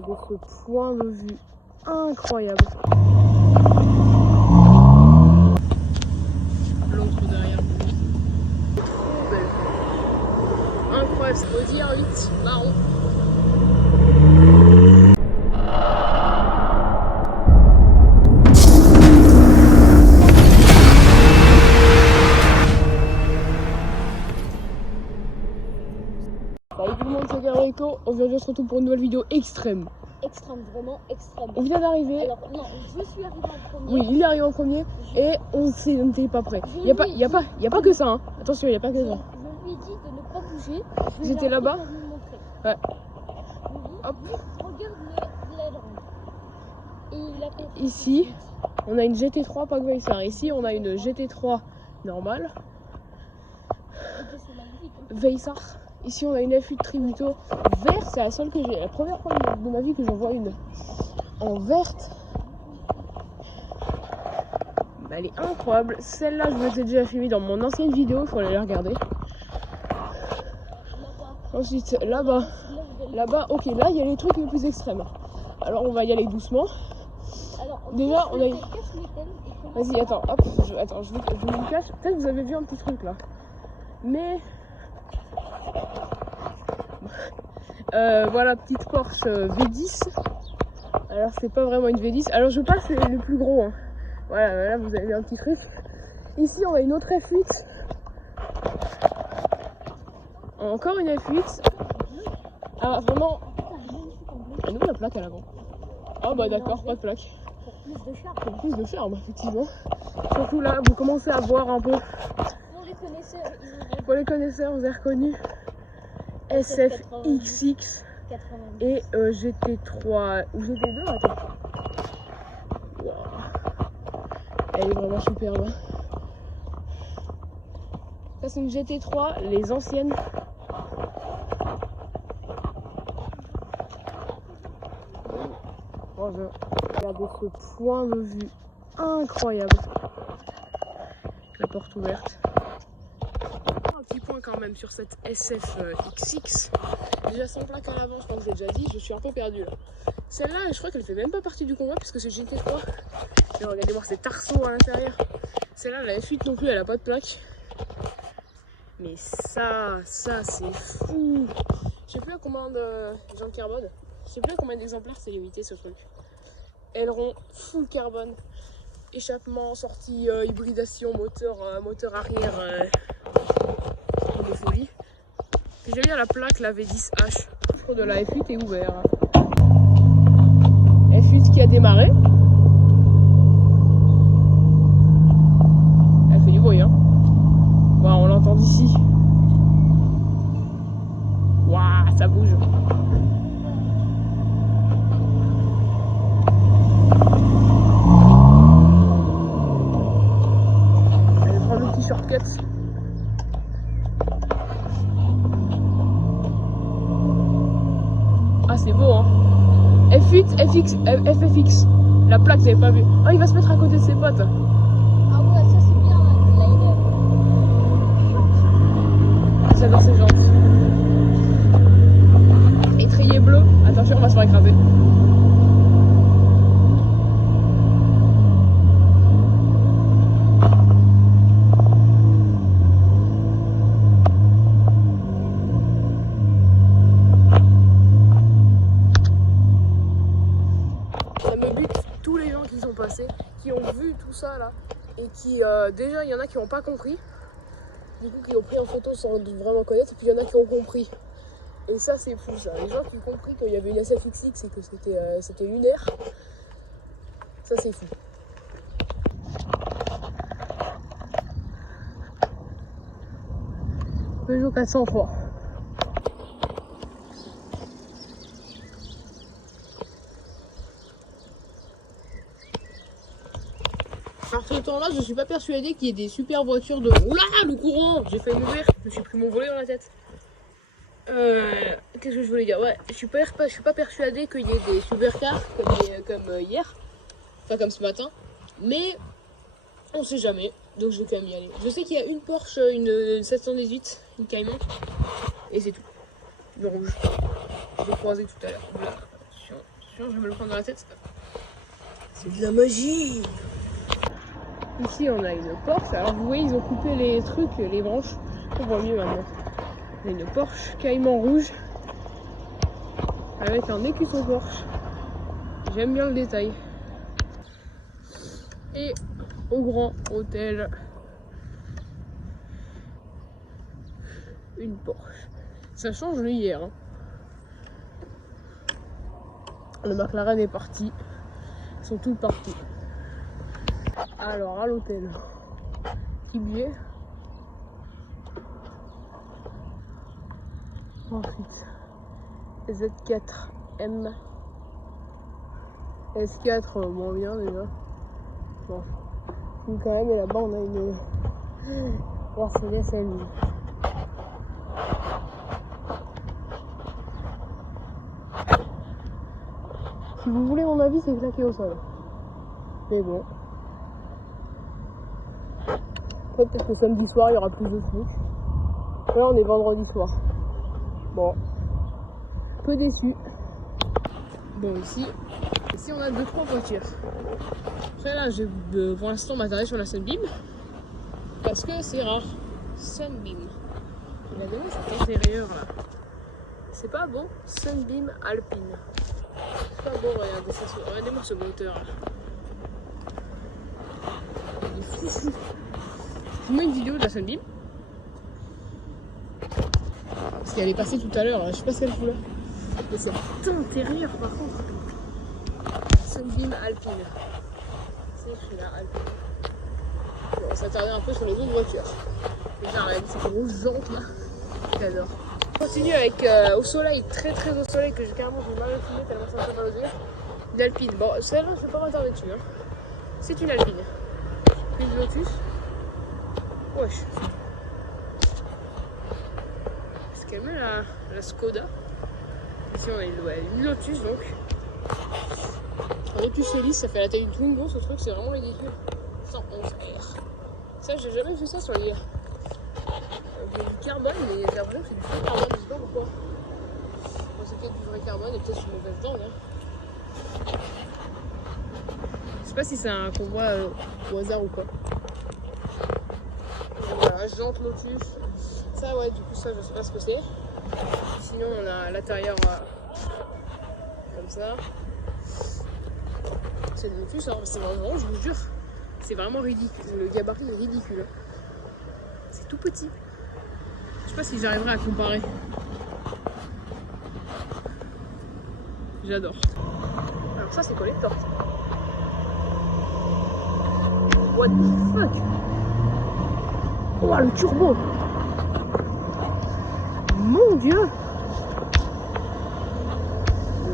Regardez ce point de vue incroyable. L'autre derrière. Trop belle. Incroyable. Audi R8 marron. Salut tout le monde, c'est Carico. Aujourd'hui on se retrouve pour une nouvelle vidéo extrême. Extrême, vraiment extrême. On vient d'arriver. Alors non, je suis arrivée en premier. Oui, il est arrivé en premier et on n'était pas prêt. Il n'y a pas que ça, hein. Attention, il n'y a pas que ça. Je lui ai dit de ne pas bouger. J'étais là-bas. Ouais. Hop. Regarde l'aileron. Et il a fait Ici, on a une GT3 pas Vexar. Ici, on a une GT3 normale. Vexar. Ici, on a une F8 Tributo verte. C'est la seule que j'ai. La première fois de ma vie que j'en vois une en verte. Elle est incroyable. Celle-là, je m'étais déjà filmée dans mon ancienne vidéo. Il faut aller la regarder. Ensuite, là-bas. Là-bas, ok, là, il y a les trucs les plus extrêmes. Alors, on va y aller doucement. Alors, déjà, on a une... Vas-y, Vas-y, attends, hop, je me cache. Peut-être que vous avez vu un petit truc là. Mais... voilà, petite Porsche V10. Alors, c'est pas vraiment une V10. Alors, je passe le plus gros. Hein. Voilà, là, vous avez vu un petit truc. Ici, on a une autre F8. Encore une F8. Ah, vraiment... Ah, nous, la plaque à l'avant. Ah, bah d'accord, pas de plaque. Pour plus de charme, effectivement. Surtout là, vous commencez à voir un peu. Pour les connaisseurs, vous avez reconnu SFXX et GT3 ou GT2, attends. Wow. Elle est vraiment superbe. Ça, c'est une GT3, les anciennes. Regardez ce point de vue incroyable. La porte ouverte. Un petit point quand même sur cette SFXX. Déjà sans plaque à l'avant, je crois que j'ai déjà dit, je suis un peu perdue là. Celle-là, je crois qu'elle fait même pas partie du convoi puisque c'est GT3. Mais regardez-moi ces tarceaux à l'intérieur. Celle-là, la F8 non plus, elle a pas de plaque. Mais ça c'est fou. Je sais plus à combien de gens de carbone. Je sais plus à combien d'exemplaires c'est limité ce truc. Aileron full carbone, échappement, sortie, hybridation, moteur arrière de folie. Puis j'aime bien la plaque, la V10H. Le coffre de la F8 est ouvert. F8 qui a démarré. Elle fait du bruit, hein. Wow, on l'entend d'ici. Waouh, ça bouge. Shortcuts. Ah, c'est beau, hein. F8, FFX. La plaque, vous avez pas vu. Oh, il va se mettre à côté de ses potes. Ah ouais, ça c'est bien. Ça dans ses jantes. Étrier bleu. Attention, on va se faire écraser. Qui ont vu tout ça là et qui déjà il y en a qui n'ont pas compris, du coup qui ont pris en photo sans vraiment connaître, et puis il y en a qui ont compris, et ça c'est fou ça, les gens qui ont compris qu'il y avait une SFXX et que c'était lunaire, ça c'est fou. Peugeot 403. Par ce temps-là, je suis pas persuadée qu'il y ait des super voitures de... Oula, le courant! J'ai failli mourir, je me suis pris mon volet dans la tête. Qu'est-ce que je voulais dire? Ouais, je suis pas persuadée qu'il y ait des supercars comme hier, enfin comme ce matin, mais on sait jamais, donc je vais quand même y aller. Je sais qu'il y a une Porsche, une 718, une Cayman, et c'est tout. Le rouge. Je l'ai croisé tout à l'heure. Attention. je vais me le prendre dans la tête. C'est de la magie. Ici on a une Porsche. Alors vous voyez ils ont coupé les trucs, les branches. On voit mieux maintenant. On a une Porsche Cayman rouge avec un écusson Porsche. J'aime bien le détail. Et au grand hôtel, une Porsche. Ça change le hier. Hein. Le McLaren est parti. Ils sont tous partis. Alors à l'hôtel, petit billet. Ensuite, Z4M. S4, moins bien déjà. Bon. Donc quand même, et là-bas on a une Mercedes AMG. Si vous voulez mon avis, c'est claqué au sol. Mais bon. Après, peut-être que samedi soir, il y aura plus de trucs. Là, on est vendredi soir. Bon. Peu déçu. Bon, ici on a 2-3 voitures. Après, là, je vais pour l'instant m'attarder sur la Sunbeam. Parce que c'est rare. Sunbeam. Regardez-moi cet intérieur là. C'est pas bon. Sunbeam Alpine. C'est pas bon, regardez ça. Regardez-moi ce moteur là. Il est fou. Je vous mets une vidéo de la Sunbeam. Parce qu'elle est passée tout à l'heure, je sais pas ce qu'elle fout là. Mais c'est intérieur par contre. Sunbeam Alpine. C'est celui-là, Alpine. Bon, on s'attardait un peu sur les autres voitures. Déjà, regarde ces grosses jantes là. J'adore. On continue avec au soleil, très au soleil, que j'ai carrément du mal à filmer tellement ça me fait mal aux yeux. Une Alpine. Bon, celle-là, je vais pas m'attarder dessus. Hein. C'est une Alpine. Puis une Lotus. Wesh. C'est quand même la Skoda. Ici, on a une Lotus donc. Un Lotus Elise, ça fait la taille d'une Twingo, ce truc, c'est vraiment ridicule. 111R. Ça, j'ai jamais vu ça sur les. Du carbone, mais j'ai l'impression que c'est du faux carbone, je sais pas pourquoi. Bon, c'est peut-être du vrai carbone et peut-être une mauvaise langue. Hein. Je sais pas si c'est un convoi au hasard ou quoi. Voilà, jante Lotus. Ça, ouais, du coup, ça, je sais pas ce que c'est. Sinon, on a l'intérieur comme ça. C'est une Lotus, hein. C'est vraiment, je vous jure, c'est vraiment ridicule. Le gabarit est ridicule. C'est tout petit. Je sais pas si j'arriverai à comparer. J'adore. Alors ça c'est collector. What the fuck? Oh le turbo. Mon dieu.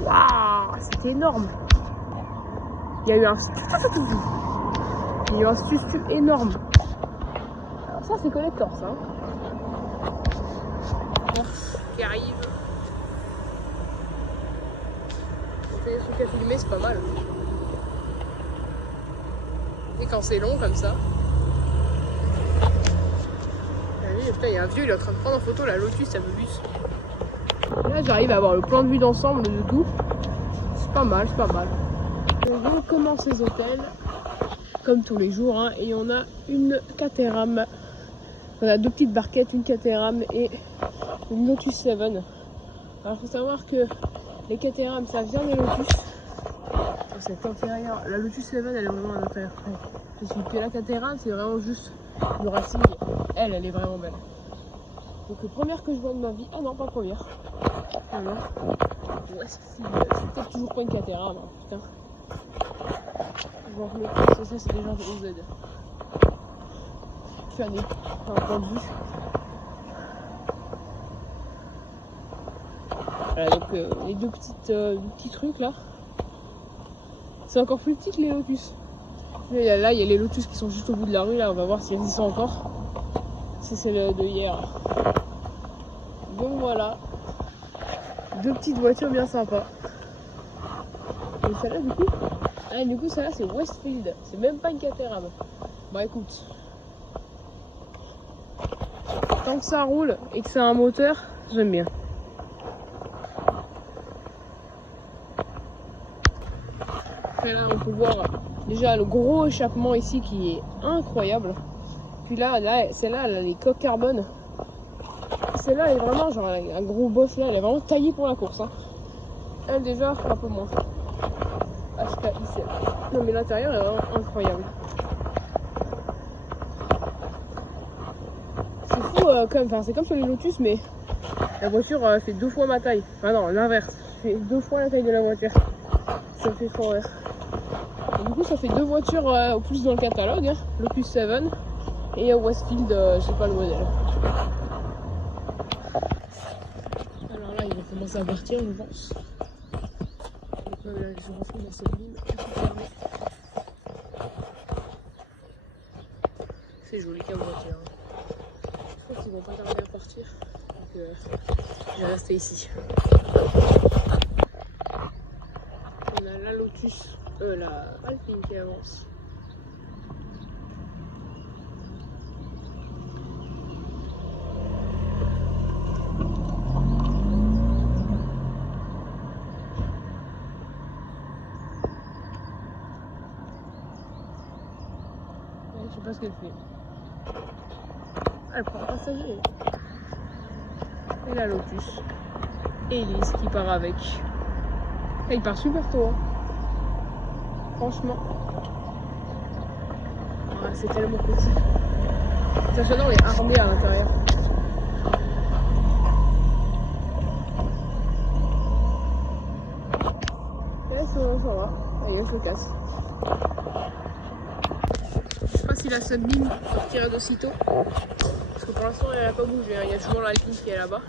Waouh, c'est énorme. Il y a eu un stustu énorme. Alors ça c'est collector ça. Qui arrive. On fait des trucs à filmer, c'est pas mal. Et quand c'est long comme ça. Putain, il y a un vieux, il est en train de prendre en photo la Lotus, ça me bus. Là, j'arrive à avoir le plan de vue d'ensemble de tout. C'est pas mal, c'est pas mal. On commence les hôtels, comme tous les jours, hein, et on a une Caterham. On a deux petites barquettes, une Caterham et une Lotus 7. Alors il faut savoir que les Caterham ça vient des Lotus. Cet intérieur, la Lotus 7 elle est vraiment à l'intérieur. Je suis que la Caterham c'est vraiment juste le Racing. Elle est vraiment belle. Donc première que je vois de ma vie. Ah non pas première. Alors, Westfield. C'est peut-être toujours pas une Caterham, hein, putain. Je vois que ça c'est déjà OZ. Fané, un point de vue. Voilà, donc les deux petits trucs là, c'est encore plus petit que les Lotus. Là, il y a les Lotus qui sont juste au bout de la rue, là, on va voir s'ils existent encore. C'est celle de hier. Donc voilà, deux petites voitures bien sympas. Et celle-là, du coup, celle-là, c'est Westfield. C'est même pas une Caterham. Bah écoute. Tant que ça roule et que c'est un moteur, j'aime bien. Après là, on peut voir déjà le gros échappement ici qui est incroyable. Puis là celle-là, elle a les coques carbone. Celle-là, elle est vraiment genre un gros boss là, elle est vraiment taillée pour la course. Hein. Elle déjà, un peu moins. HKIC. Non mais l'intérieur est vraiment incroyable. C'est fou comme, enfin c'est comme sur les Lotus, mais la voiture fait 2 fois ma taille. Enfin non, l'inverse. Je fais 2 fois la taille de la voiture. Ça me fait trop rire. Et du coup, ça fait 2 voitures au plus dans le catalogue. Hein. Lotus 7 et Westfield, je sais pas le modèle. Alors là, il va commencer à partir, je pense. Donc là, je refais la seule ligne. C'est joli comme voiture. Je pense qu'ils vont pas tarder à partir. Donc je vais rester ici. On a la Lotus, la Alpine qui avance. Je sais pas ce qu'elle fait. Elle prend un passager. Et la Lotus. Et Elise qui part avec. Et il part super tôt. Hein. Franchement. Ah, c'est tellement petit. Attention, on est armé à l'intérieur. Et ça va. Allez, je le casse. Je sais pas si la Sunbeam sortira d'aussitôt. Parce que pour l'instant, elle n'a pas bougé. Hein. Il y a toujours l'Alpine qui est là-bas.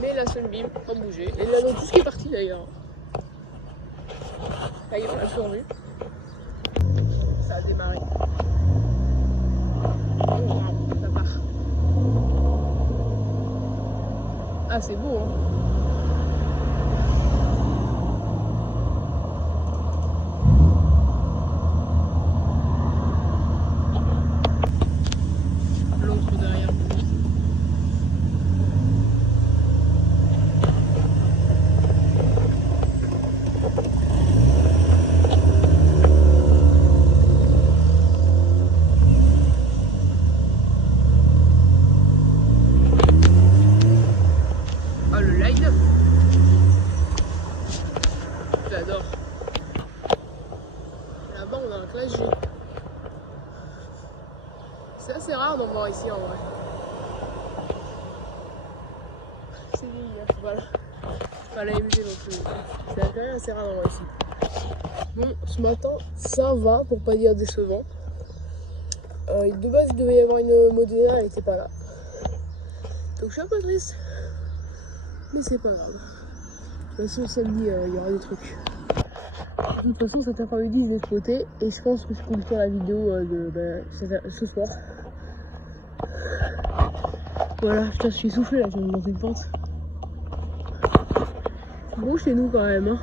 Mais la Sunbeam n'a pas bougé. Et là, tout ce qui est parti d'ailleurs. Ça y est, on l'a plus en vue. Ça a démarré. Ça part. Ah, c'est beau, hein. L'autre derrière. Ah, le line-up. J'adore. Là-bas, on a un clash G. C'est assez rare d'en voir ici en vrai. C'est dégueulasse, voilà. Pas la MG non plus. C'est quand même assez rare d'en voir ici. Bon, ce matin, ça va, pour pas dire décevant. De base, il devait y avoir une Modena, elle n'était pas là. Donc je suis un peu triste. Mais c'est pas grave. De toute façon, samedi, il y aura des trucs. De toute façon, cet après-midi, je l'ai spoté. Et je pense que je peux faire la vidéo ce soir. Voilà, putain, je suis essoufflée là, je viens de monter une pente. C'est beau chez nous quand même. Hein.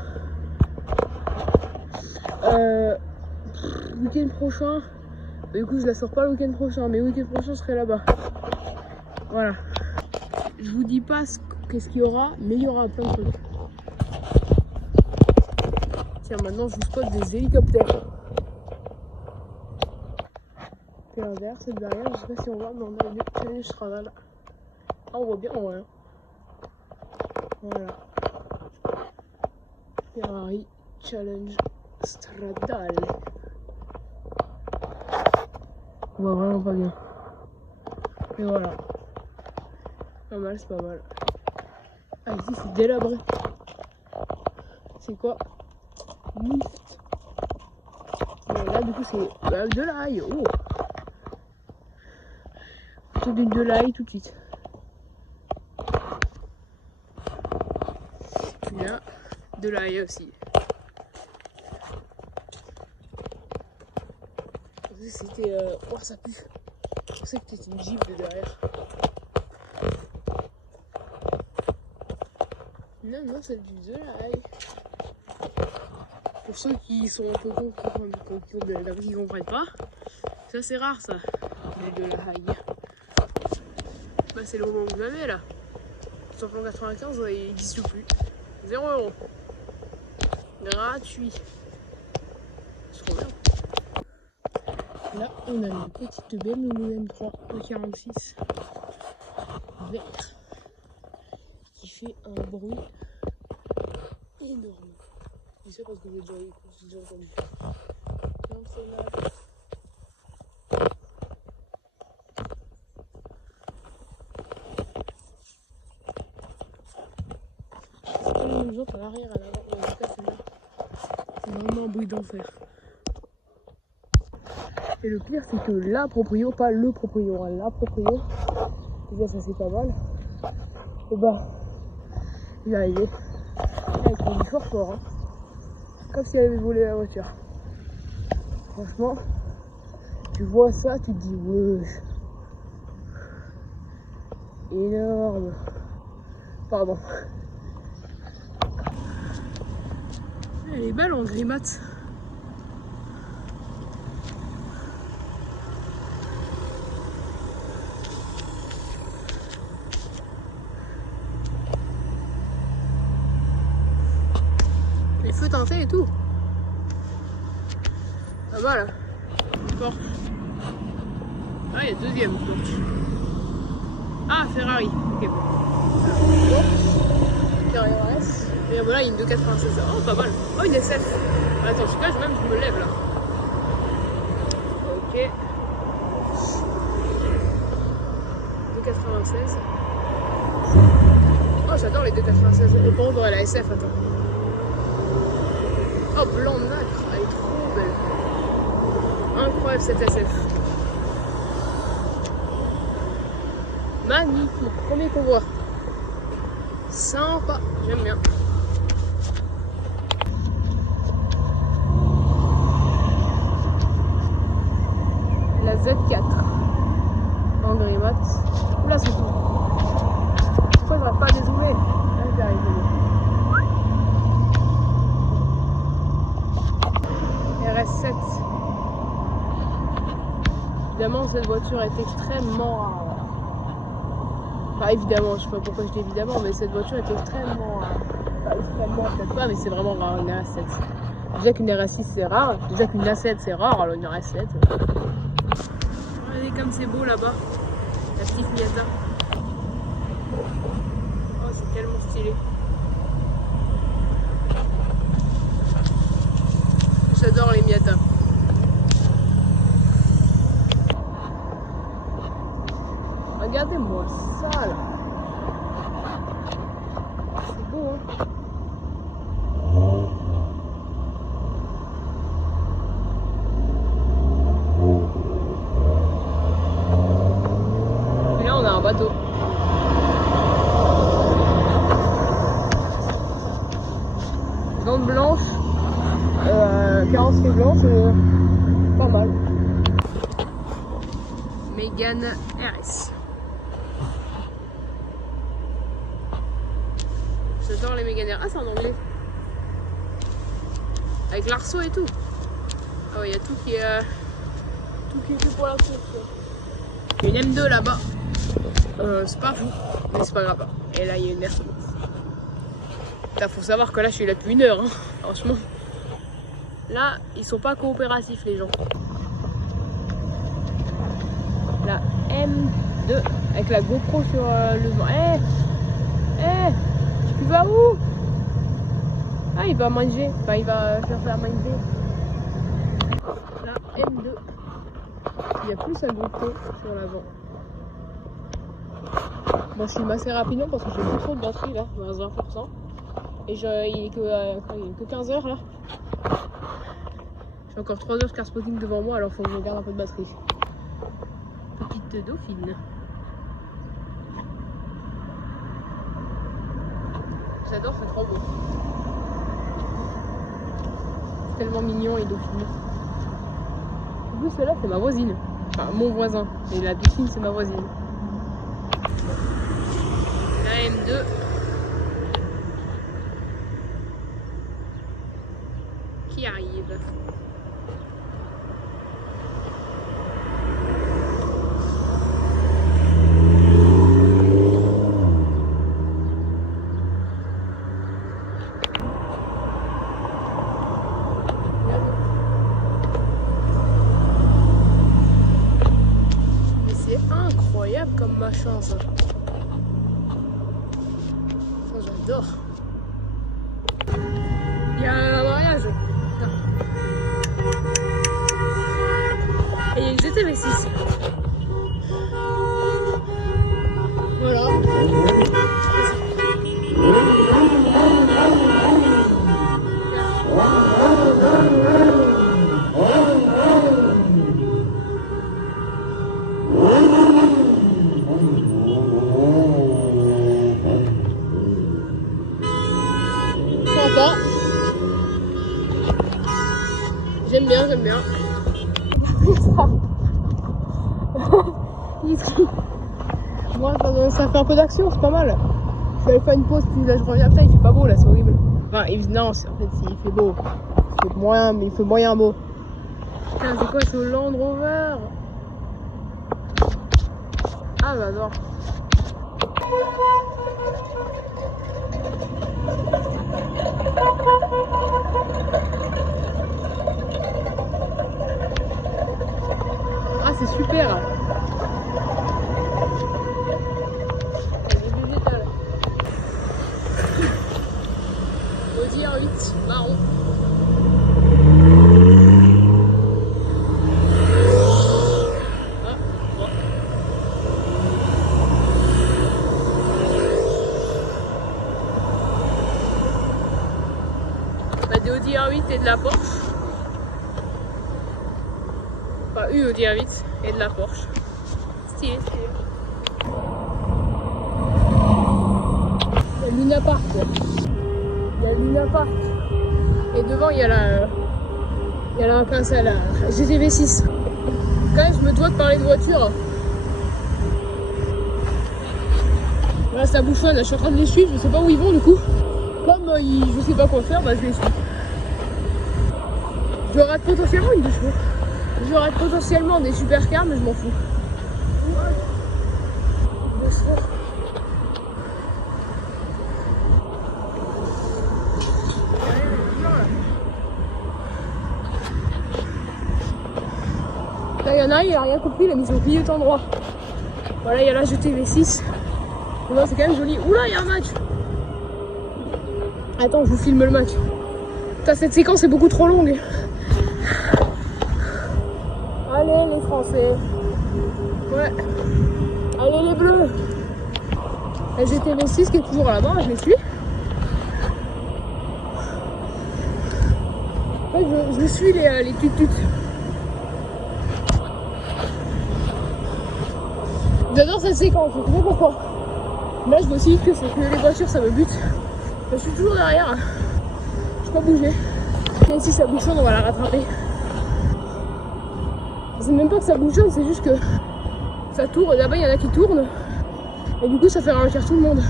Week-end prochain. Du coup, je la sors pas le week-end prochain, mais le week-end prochain, je serai là-bas. Voilà. Je vous dis pas qu'est-ce qu'il y aura, mais il y aura plein de trucs. Tiens, maintenant, je vous spot des hélicoptères. C'est derrière, c'est derrière, je sais pas si on voit, mais on a une Challenge Stradale. Ah, on voit bien, ouais. Voilà. Ferrari Challenge Stradale. On voit vraiment pas bien. Et voilà. Pas mal, c'est pas mal. Ah, ici, c'est délabré. C'est quoi? Lift. Mais là, du coup, c'est de l'ail. Oh! C'est de l'ail tout de suite. Puis là, de l'ail aussi. C'était. Oh, ça pue. Je pensais que c'était une Jeep de derrière. Non, c'est du de l'ail. Pour ceux qui sont un peu cons, qui comprennent pas, ça c'est rare ça. De l'ail. Bah, c'est le moment que vous avez là. Sur plan 95, il n'existe plus. 0 €. Gratuit. C'est trop bien. Là, on a une petite BMW M3 E46 vert qui fait un bruit énorme. Je sais parce que j'ai déjà entendu. Donc c'est là. C'est pas les mêmes autres à l'arrière, à l'avant. En tout cas, celle-là, c'est vraiment un bruit d'enfer. Et le pire, c'est que la proprio, pas le proprio, la proprio, déjà ça c'est pas mal. Et bah, il est arrivé. Elle conduit fort fort, hein. Comme si elle avait volé la voiture. Franchement, tu vois ça, tu te dis wesh. Énorme. Pardon. Elle est belle en gris mat. Les feux teintés et tout. Pas mal. Porsche. Ah, il y a deuxième Porsche. Ah, Ferrari. Ok. Porsche. Carrera S. Et voilà, il y a une 296. Oh, pas mal. Oh, une SF. Attends, je cache même, je me lève là. Ok. 296. Oh, j'adore les 296. Et par contre, la SF, attends. Oh, blanc nacre, elle est trop belle. Incroyable cette SF. Magnifique, premier convoi. Sympa, j'aime bien. La Z4 en gris mat. Oula, c'est tout. Pourquoi je n'arrive pas à dézoomer? Là, j'arrive. RS7. Évidemment, cette voiture est extrêmement rare. Enfin, évidemment, je sais pas pourquoi je dis évidemment, mais cette voiture est extrêmement rare. Enfin, extrêmement, peut-être pas, mais c'est vraiment rare, une RS7. Déjà qu'une RS6 c'est rare, déjà qu'une A7 c'est rare, alors une RS7. Regardez comme c'est beau là-bas, la petite Miata. Oh, c'est tellement stylé. J'adore les Miata. Regardez-moi ça là. C'est beau, hein. Et là on a un bateau. Bande blanche. Carrosserie blanche, pas mal. Mégane RS. J'adore les Mégane RS. Ah, c'est en anglais. Avec l'arceau et tout. Ah ouais, il y a tout qui est fait pour la course. Il y a une M2 là-bas. C'est pas fou, mais c'est pas grave. Et là, il y a une Mercedes. Putain, faut savoir que là, je suis là depuis 1 heure. Hein. Franchement. Là, ils sont pas coopératifs les gens. La M2 avec la GoPro sur le vent. Tu vas où? Ah, il va manger. Enfin, il va faire manger. La M2. Il y a plus un GoPro sur l'avant. Bon, je filme assez rapidement parce que j'ai plus trop de batterie là, 20%. Et il est que 15 heures là. J'ai encore 3 heures de car spotting devant moi, alors il faut que je garde un peu de batterie. Petite dauphine. J'adore, c'est trop beau. C'est tellement mignon et dauphine. En plus, celle-là, c'est ma voisine. Enfin, mon voisin. Et la dauphine, c'est ma voisine. La M2. Qui arrive. méchant ça. Ça j'adore. Il y a un mariage. Et il y a une GTV6. Voilà. Sympa. J'aime bien, j'aime bien. Moi, ça fait un peu d'action, c'est pas mal. Je vais aller faire une pause, puis là je reviens. Putain, il fait pas beau là, c'est horrible. Enfin, non, en fait, il fait beau. Il fait moyen, mais il fait moyen beau. Putain, c'est quoi ce Land Rover? Ah, j'adore. Ah, c'est super. Audi R8 marron. Ah, bon. Bah, des Audi R8 et de la Porsche. Pas une Audi R8 et de la Porsche. Stylé, stylé. Il y a Luna Park. Il y a Luna Park. Et devant, il y a la GTV6. Quand même, je me dois de parler de voiture. Là, ça bouchonne. Je suis en train de les suivre. Je sais pas où ils vont du coup. Comme je sais pas quoi faire, bah, je les suis. Je rate potentiellement une 2 chevaux. Je rate potentiellement des supercars, mais je m'en fous. Là, il y en a, il a rien compris, il a mis son clignotant droit. Voilà, il y a la GTV6. Là, c'est quand même joli. Oula, il y a un match. Attends, je vous filme le match. Putain, cette séquence est beaucoup trop longue. Allez, les Français. Ouais. Allez, les Bleus. La GTV6 qui est toujours là-bas, je les suis. En fait, je suis les tut-tut. J'adore cette séquence, je sais pas pourquoi. Là, je vois aussi vite que c'est que les voitures, ça me bute. Je suis toujours derrière. Je peux pas bouger. Même si ça bouchonne, on va la rattraper. C'est même pas que ça bouchonne, c'est juste que ça tourne. Là-bas, il y en a qui tournent. Et du coup, ça fait ralentir tout le monde.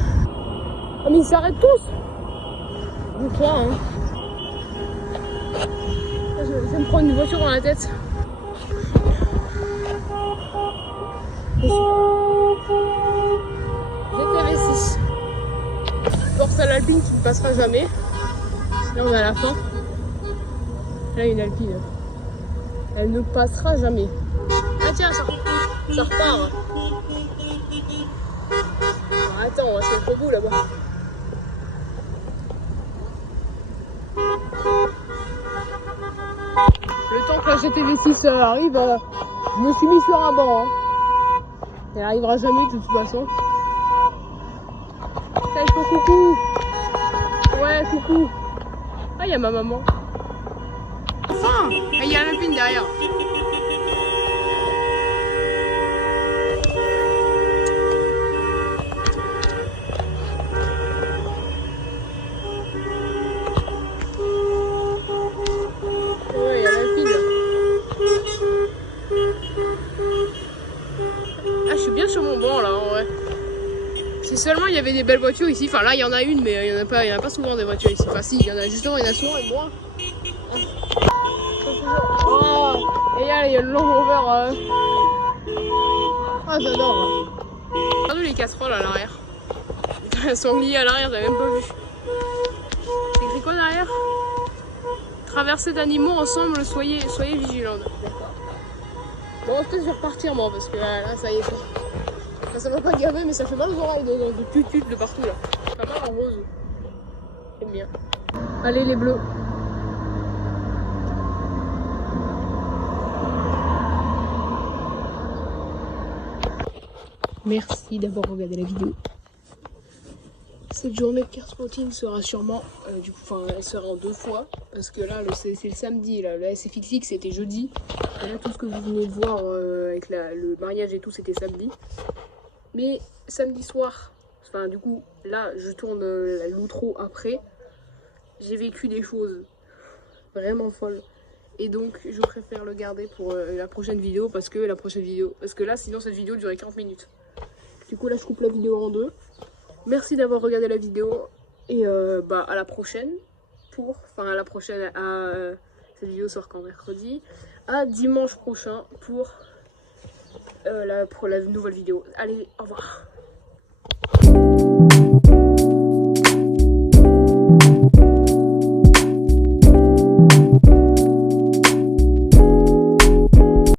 Ah, mais ils s'arrêtent tous. Je crois, hein. Je vais me prendre une voiture dans la tête. GTV6. Force à l'Alpine qui ne passera jamais. Là, on est à la fin. Là, une Alpine. Elle ne passera jamais. Ah tiens, ça repart. Ah, attends, on va se mettre au bout là-bas. Le temps que la GTV6 arrive, je me suis mis sur un banc. Hein. Elle arrivera jamais de toute façon. Ça, il faut coucou. Ouais, coucou. Ah, il y a ma maman. Enfin, il y a l'Alpine derrière. Ouais, il y a l'Alpine. Ah, je suis bien sur mon banc là, en vrai. Si seulement il y avait des belles voitures ici. Enfin, là, il y en a une, mais il y en a pas souvent des voitures ici. Enfin, si, il y en a justement, il y en a souvent avec moi. Oh, et là, il y a le Land Rover. Ah, j'adore. Regardez les casseroles à l'arrière. Un sanglier à l'arrière, j'avais même pas vu. C'est écrit quoi derrière? Traversée d'animaux ensemble, soyez vigilants. D'accord. Bon, peut-être je vais repartir moi parce que là, ça y est. Enfin, ça m'a pas gavé, mais ça fait mal aux oreilles de tutut de partout là. Ça part en rose. J'aime bien. Allez les bleus. Merci d'avoir regardé la vidéo. Cette journée de carte spotting sera sûrement, elle sera en 2 fois. Parce que là, c'est le samedi, là, le SFXX c'était jeudi. Et là, tout ce que vous venez de voir avec le mariage et tout, c'était samedi. Mais samedi soir, enfin du coup, là, je tourne l'outro après. J'ai vécu des choses vraiment folles. Et donc, je préfère le garder pour la prochaine vidéo parce que là, sinon cette vidéo durait 40 minutes. Du coup, là, je coupe la vidéo en 2. Merci d'avoir regardé la vidéo et à la prochaine cette vidéo sort quand mercredi, à dimanche prochain pour la nouvelle vidéo. Allez, au revoir.